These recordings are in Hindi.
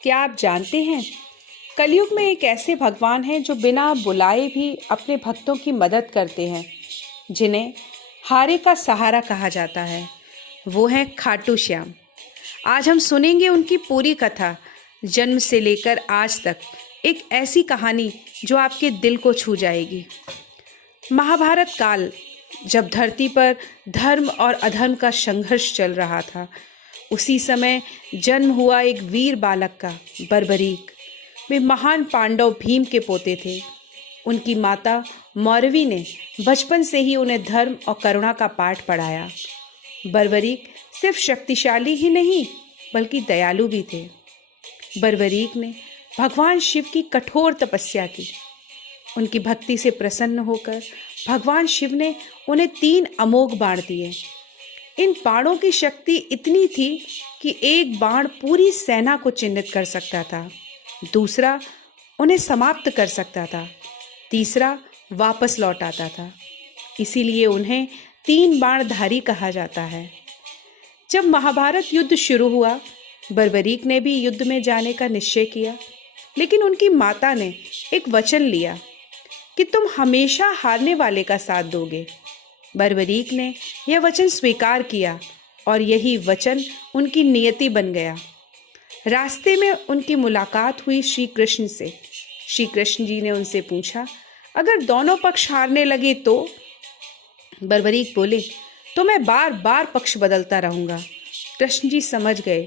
क्या आप जानते हैं, कलयुग में एक ऐसे भगवान हैं जो बिना बुलाए भी अपने भक्तों की मदद करते हैं, जिन्हें हारे का सहारा कहा जाता है। वो हैं खाटू श्याम। आज हम सुनेंगे उनकी पूरी कथा, जन्म से लेकर आज तक, एक ऐसी कहानी जो आपके दिल को छू जाएगी। महाभारत काल, जब धरती पर धर्म और अधर्म का संघर्ष चल रहा था, उसी समय जन्म हुआ एक वीर बालक का, बर्बरीक। वे महान पांडव भीम के पोते थे। उनकी माता मौरवी ने बचपन से ही उन्हें धर्म और करुणा का पाठ पढ़ाया। बर्बरीक सिर्फ शक्तिशाली ही नहीं बल्कि दयालु भी थे। बर्बरीक ने भगवान शिव की कठोर तपस्या की। उनकी भक्ति से प्रसन्न होकर भगवान शिव ने उन्हें 3 अमोघ बाण दिए। इन बाणों की शक्ति इतनी थी कि एक बाण पूरी सेना को चिन्हित कर सकता था, दूसरा उन्हें समाप्त कर सकता था, तीसरा वापस लौट आता था। इसीलिए उन्हें 3 बाणधारी कहा जाता है। जब महाभारत युद्ध शुरू हुआ, बर्बरीक ने भी युद्ध में जाने का निश्चय किया, लेकिन उनकी माता ने एक वचन लिया कि तुम हमेशा हारने वाले का साथ दोगे। बर्बरीक ने यह वचन स्वीकार किया और यही वचन उनकी नियति बन गया। रास्ते में उनकी मुलाकात हुई श्री कृष्ण से। श्री कृष्ण जी ने उनसे पूछा, अगर दोनों पक्ष हारने लगे तो? बर्बरीक बोले, तो मैं बार बार पक्ष बदलता रहूँगा। कृष्ण जी समझ गए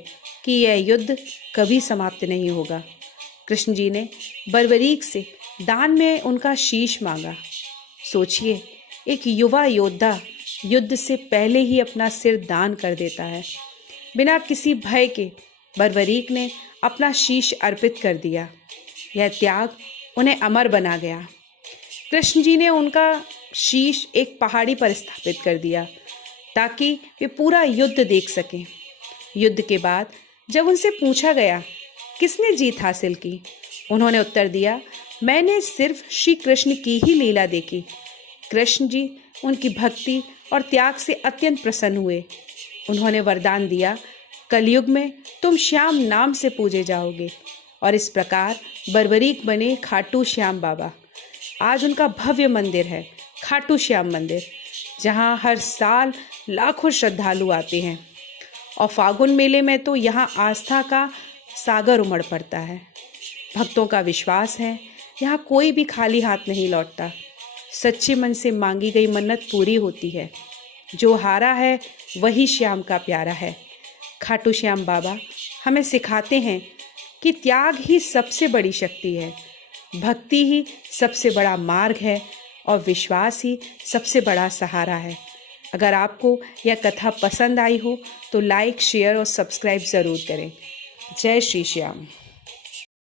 कि यह युद्ध कभी समाप्त नहीं होगा। कृष्ण जी ने बर्बरीक से दान में उनका शीश मांगा। सोचिए, एक युवा योद्धा युद्ध से पहले ही अपना सिर दान कर देता है। बिना किसी भय के बर्बरीक ने अपना शीश अर्पित कर दिया। यह त्याग उन्हें अमर बना गया। कृष्ण जी ने उनका शीश एक पहाड़ी पर स्थापित कर दिया ताकि वे पूरा युद्ध देख सकें। युद्ध के बाद जब उनसे पूछा गया किसने जीत हासिल की, उन्होंने उत्तर दिया, मैंने सिर्फ श्री कृष्ण की ही लीला देखी। कृष्ण जी उनकी भक्ति और त्याग से अत्यंत प्रसन्न हुए। उन्होंने वरदान दिया, कलयुग में तुम श्याम नाम से पूजे जाओगे। और इस प्रकार बर्बरीक बने खाटू श्याम बाबा। आज उनका भव्य मंदिर है, खाटू श्याम मंदिर, जहाँ हर साल लाखों श्रद्धालु आते हैं। और फागुन मेले में तो यहाँ आस्था का सागर उमड़ पड़ता है। भक्तों का विश्वास है, यहाँ कोई भी खाली हाथ नहीं लौटता। सच्चे मन से मांगी गई मन्नत पूरी होती है। जो हारा है वही श्याम का प्यारा है। खाटू श्याम बाबा हमें सिखाते हैं कि त्याग ही सबसे बड़ी शक्ति है, भक्ति ही सबसे बड़ा मार्ग है और विश्वास ही सबसे बड़ा सहारा है। अगर आपको यह कथा पसंद आई हो तो लाइक, शेयर और सब्सक्राइब ज़रूर करें। जय श्री श्याम।